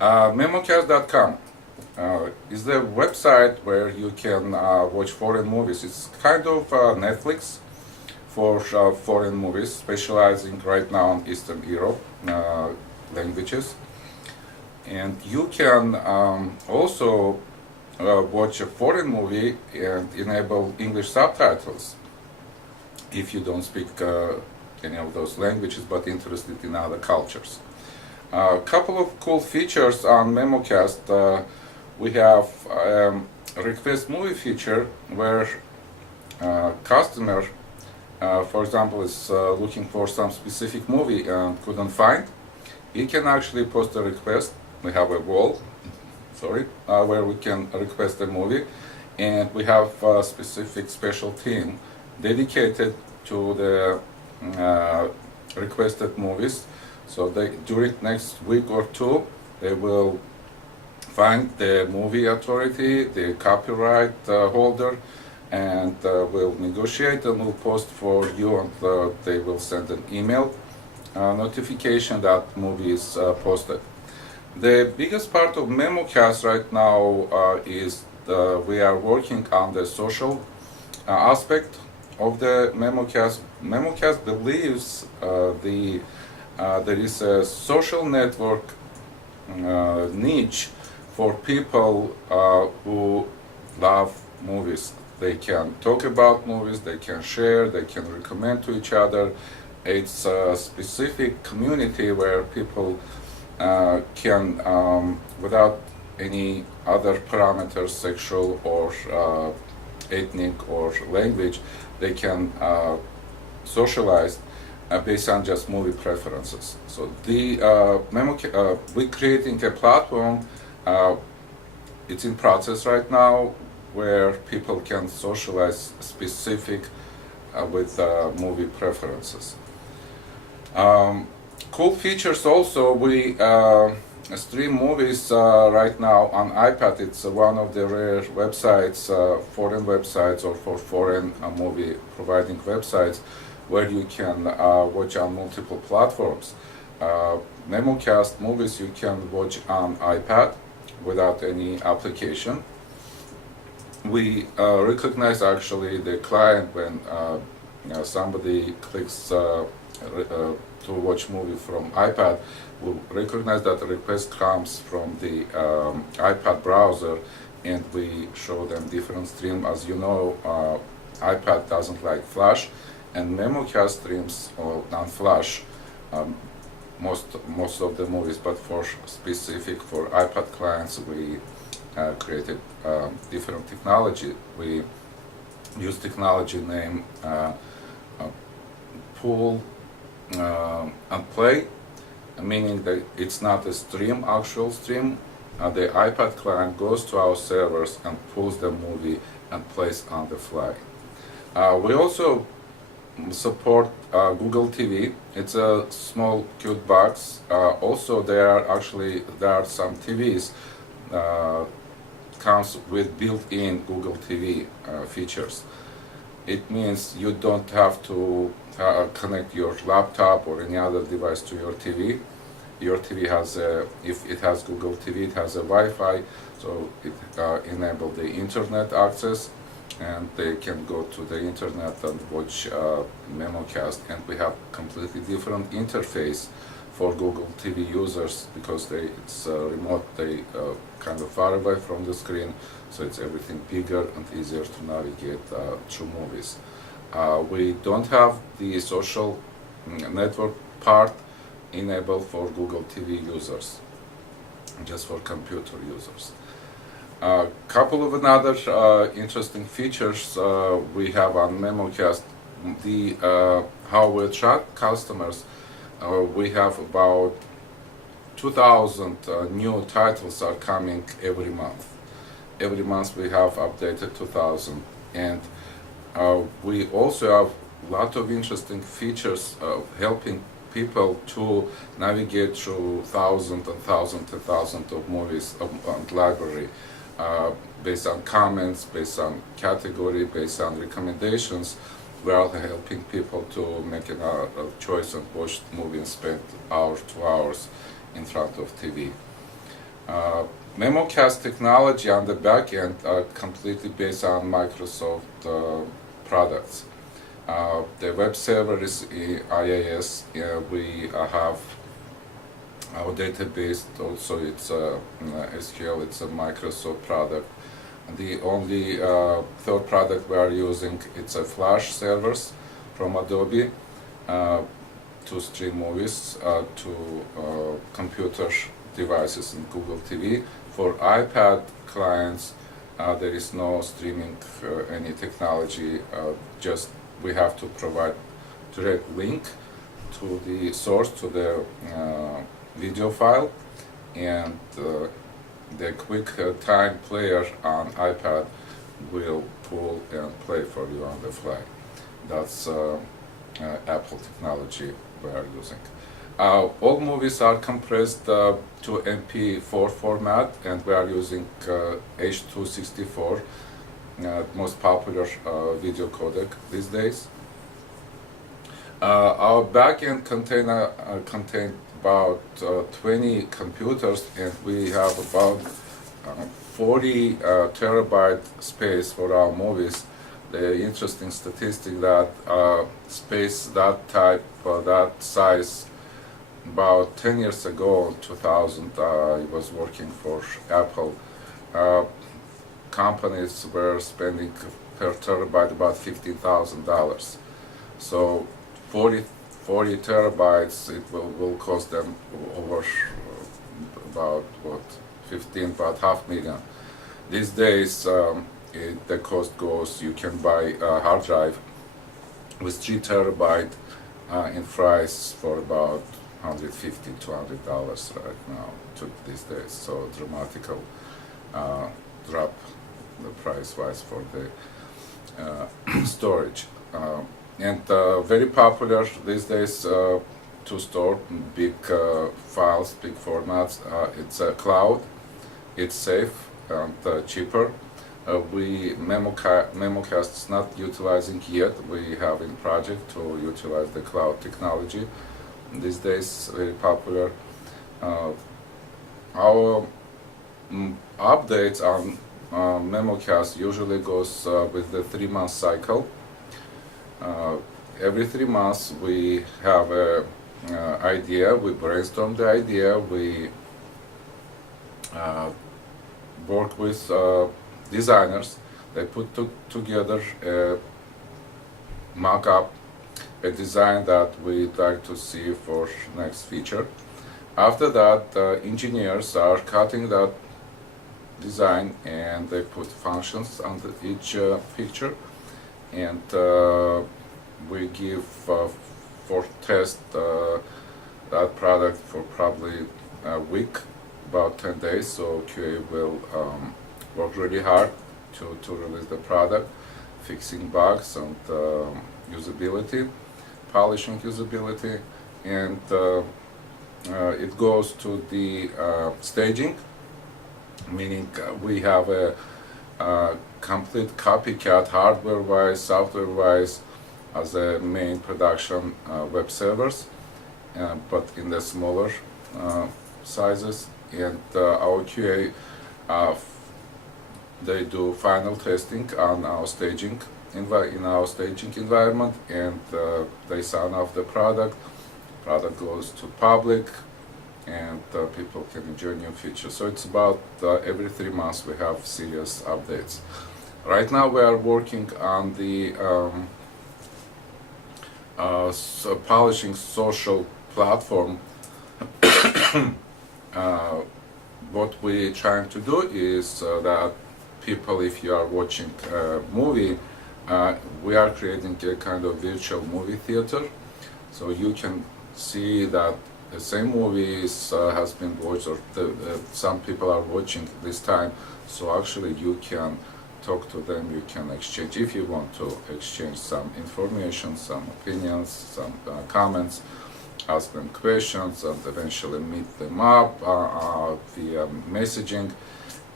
Memocast.com is the website where you can watch foreign movies. It's kind of Netflix for foreign movies, specializing right now in Eastern Europe languages. And you can also watch a foreign movie and enable English subtitles if you don't speak any of those languages but interested in other cultures. A couple of cool features on Memocast. We have a request movie feature where customer, for example, is looking for some specific movie and couldn't find. He can actually post a request. We have a wall, where we can request a movie, and we have a specific special team dedicated to the requested movies. So during next week or two, they will find the movie authority, the copyright holder, and will negotiate and will post for you, and they will send an email notification that movie is posted. The biggest part of Memocast right now is we are working on the social aspect of the Memocast. Memocast believes there is a social network niche for people who love movies. They can talk about movies, they can share, they can recommend to each other. It's a specific community where people can, without any other parameters, sexual or ethnic or language, they can socialize based on just movie preferences. So we're creating a platform. It's in process right now where people can socialize specific with movie preferences. Cool features also, we stream movies right now on iPad. It's one of the rare websites, foreign websites or for foreign movie providing websites where you can watch on multiple platforms. Memocast movies you can watch on iPad without any application. We recognize actually the client when somebody clicks to watch movie from iPad, will recognize that the request comes from the iPad browser, and we show them different stream. As you know, iPad doesn't like Flash, and Memocast streams on Flash most of the movies, but for specific for iPad clients, we created different technology. We use technology named Pull and Play, meaning that it's not a stream, actual stream. The iPad client goes to our servers and pulls the movie and plays on the fly. We also support Google TV. It's a small cute box. Also there are some TVs comes with built-in Google TV features. It means you don't have to connect your laptop or any other device to your TV. Your TV has if it has Google TV, it has a Wi-Fi, so it enables the internet access, and they can go to the internet and watch Memocast. And we have completely different interface for Google TV users because it's remote, they kind of far away from the screen, so it's everything bigger and easier to navigate through movies. We don't have the social network part enabled for Google TV users, just for computer users. A couple of another interesting features we have on Memocast, how we attract customers. We have about 2,000 new titles are coming every month. Every month we have updated 2,000, and we also have a lot of interesting features helping people to navigate through thousands of movies and library based on comments, based on category, based on recommendations. We are helping people to make a choice and watch the movie and spend 2 hours in front of TV. Memocast technology on the back end are completely based on Microsoft products. The web server is IaaS. We have our database also. It's SQL. It's a Microsoft product. The only third product we are using, it's a Flash servers from Adobe to stream movies to computer devices in Google TV. For iPad clients, there is no streaming any technology. Just we have to provide direct link to the source, to the video file, and the quick time player on iPad will pull and play for you on the fly. That's Apple technology we are using. All movies are compressed to MP4 format, and we are using H.264, most popular video codec these days. Our backend container contains about 20 computers, and we have about 40 terabyte space for our movies. The interesting statistic that space that type, that size, about 10 years ago, 2000, I was working for Apple. Companies were spending per terabyte about $15,000. So 40 terabytes, it will cost them over about about $500,000. These days, the cost goes, you can buy a hard drive with 3 terabyte in price for about $150, $200 right now to these days. So dramatical drop the price wise for the storage. And very popular these days to store big files, big formats. It's a cloud, it's safe and cheaper. Memocast is not utilizing yet. We have in project to utilize the cloud technology. These days, very popular. Our updates on Memocast usually goes with the 3-month cycle. Every 3 months we have a idea, we brainstorm the idea, we work with designers. They put together a mock-up, a design that we'd like to see for next feature. After that, engineers are cutting that design and they put functions on each picture, and we give for test that product for probably a week, about 10 days. So QA will work really hard to release the product, fixing bugs and usability, polishing usability, and it goes to the staging, meaning we have a complete copycat hardware-wise, software-wise, as a main production web servers, but in the smaller sizes. And our QA, they do final testing on our staging in our staging environment, and they sign off the product. Product goes to public, and people can enjoy new features. So it's about every 3 months we have serious updates. Right now we are working on the polishing social platform. What we're trying to do is that people, if you are watching a movie, we are creating a kind of virtual movie theater, so you can see that the same movie has been watched, or some people are watching this time. So actually you can talk to them, you can exchange, if you want to exchange some information, some opinions, some comments, ask them questions, and eventually meet them up via messaging.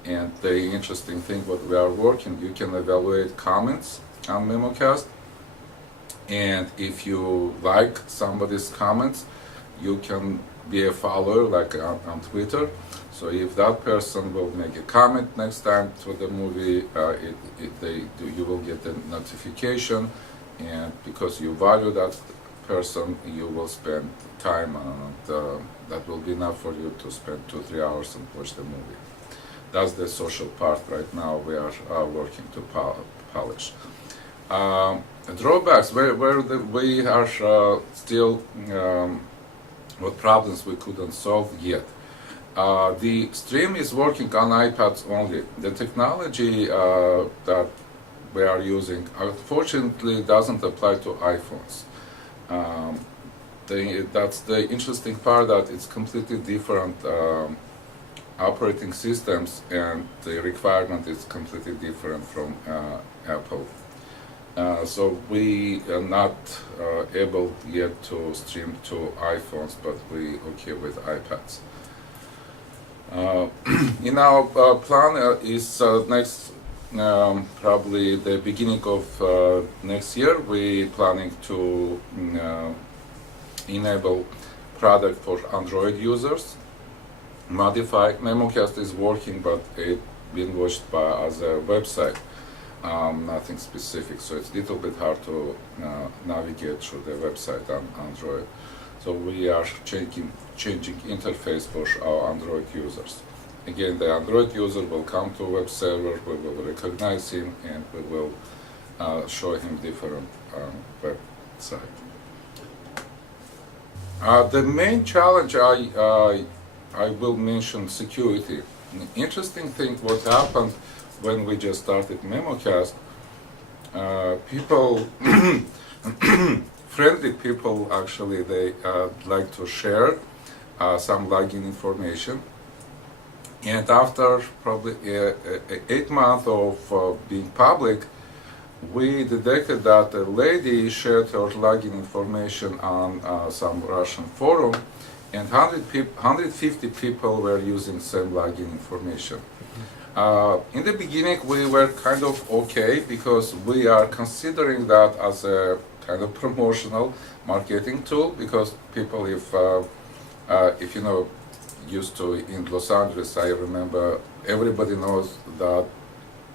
And the interesting thing, what we are working, you can evaluate comments on Memocast, and if you like somebody's comments, you can be a follower, like on Twitter. So if that person will make a comment next time to the movie, you will get a notification, and because you value that person, you will spend time, and that will be enough for you to spend 2-3 hours and watch the movie. That's the social part right now we are working to polish. Drawbacks, where we are still, what problems we couldn't solve yet. The stream is working on iPads only. The technology that we are using, unfortunately, doesn't apply to iPhones. That's the interesting part, that it's completely different operating systems, and the requirement is completely different from Apple. So we are not able yet to stream to iPhones, but we okay with iPads. In our plan is next, probably the beginning of next year, we planning to enable product for Android users. Modify Memocast is working, but it been watched by as a website, nothing specific. So it's a little bit hard to navigate through the website on Android. So we are changing interface for our Android users. Again, the Android user will come to web server, we will recognize him, and we will show him different website. The main challenge I will mention security. An interesting thing what happened when we just started Memocast, people friendly people actually, they like to share some login information, and after probably 8 months of being public, we detected that a lady shared her login information on some Russian forum, and 150 people were using same login information. In the beginning, we were kind of okay, because we are considering that as a kind of promotional marketing tool, because people, if you know, used to in Los Angeles, I remember everybody knows that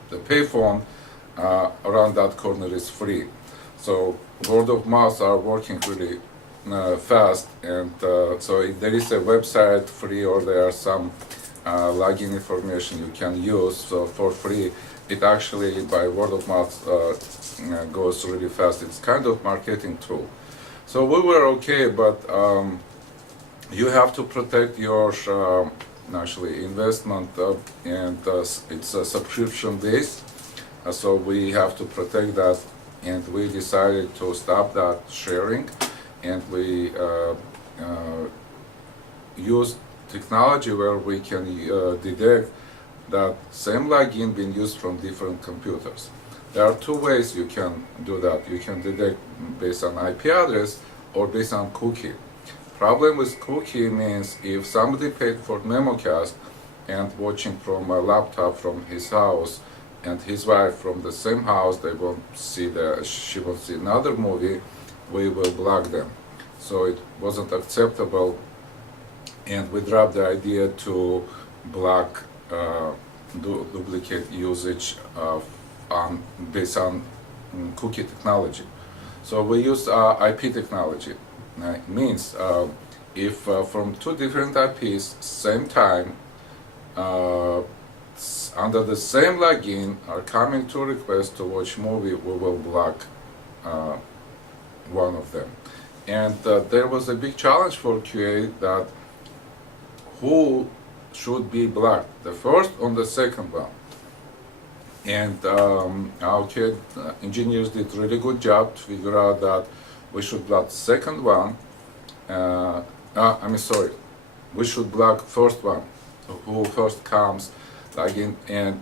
the payphone around that corner is free. So word of mouth are working really fast, and so if there is a website free, or there are some login information you can use, so for free, it actually by word of mouth goes really fast. It's kind of marketing tool. So we were okay, but you have to protect your actually investment, and it's a subscription base. So we have to protect that, and we decided to stop that sharing, and we use technology where we can detect that same login being used from different computers. There are two ways you can do that. You can detect based on IP address or based on cookie. Problem with cookie means if somebody paid for Memocast and watching from a laptop from his house, and his wife from the same house, they won't see she won't see another movie, we will block them. So it wasn't acceptable, and we dropped the idea to block duplicate usage based on cookie technology. So we use IP technology. It means if from two different IPs, same time, under the same login are coming to request to watch movie, we will block one of them. And there was a big challenge for QA, that who should be blocked, the first or the second one. And our QA engineers did a really good job to figure out that we should block the second one. We should block first one, so who first comes login, and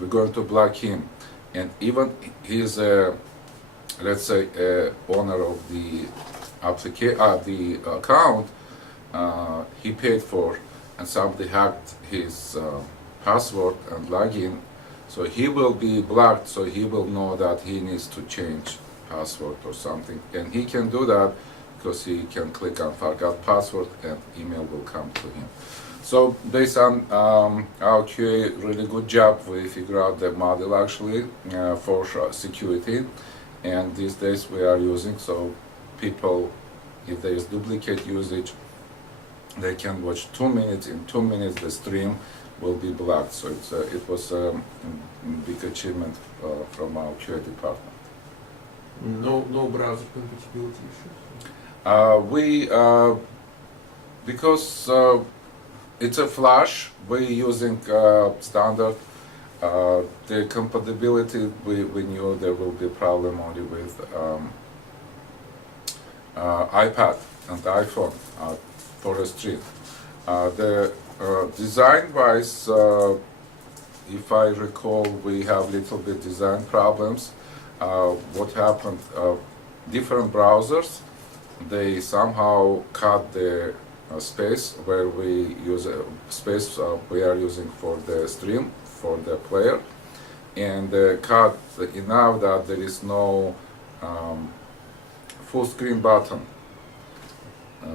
we're going to block him. And even he's let's say owner of the account, he paid for, and somebody hacked his password and login, so he will be blocked. So he will know that he needs to change password or something, and he can do that because he can click on forgot password and email will come to him. So based on our QA really good job, we figure out the model actually for security, and these days we are using, so people, if there is duplicate usage, they can watch 2 minutes. In 2 minutes the stream will be blocked. So it was a big achievement from our QA department. No browser compatibility issues? Because it's a Flash, we're using standard. The compatibility, we knew there will be a problem only with iPad and iPhone for a stream. The design-wise, if I recall, we have little bit design problems. What happened? Different browsers, they somehow cut the space where we use space we are using for the stream, for the player, and cut enough that there is no full screen button.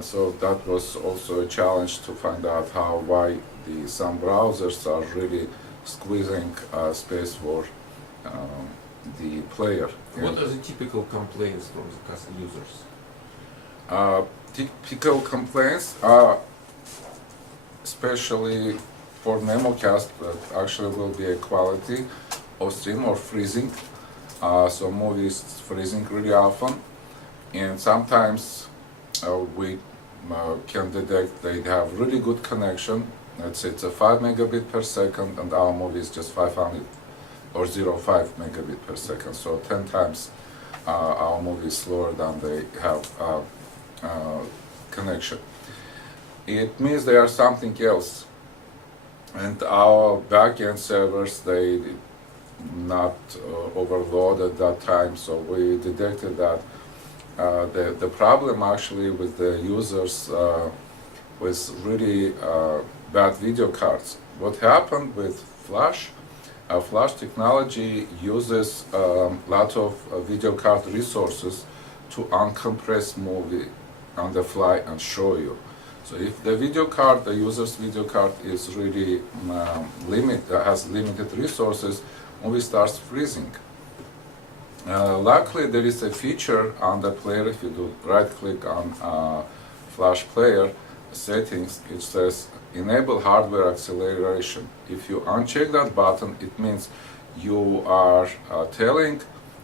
So that was also a challenge to find out why some browsers are really squeezing space for the player. What are the typical complaints from the users? Typical complaints are, especially for Memocast, actually will be a quality of stream or freezing. So movies freezing really often, and sometimes we can detect they have really good connection. Let's say it's a 5 megabit per second, and our movie is just 500 or 0.5 megabit per second. So 10 times our movie is slower than they have connection. It means they are something else, and our backend servers, they not overloaded at that time. So we detected that the problem actually with the users was really bad video cards. What happened with Flash? Flash technology uses a lot of video card resources to uncompress movie on the fly and show you. So if the video card, the user's video card is really has limited resources, movie starts freezing. Luckily, there is a feature on the player. If you do right-click on Flash player settings, it says enable hardware acceleration. If you uncheck that button, it means you are telling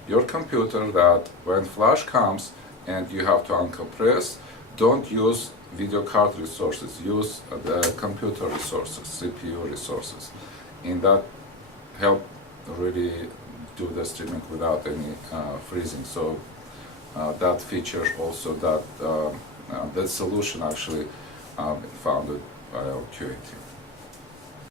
your computer that when Flash comes and you have to uncompress, don't use video card resources, use the computer resources, CPU resources. And that helped really do the streaming without any freezing. So that feature also, that solution actually founded by our QA team.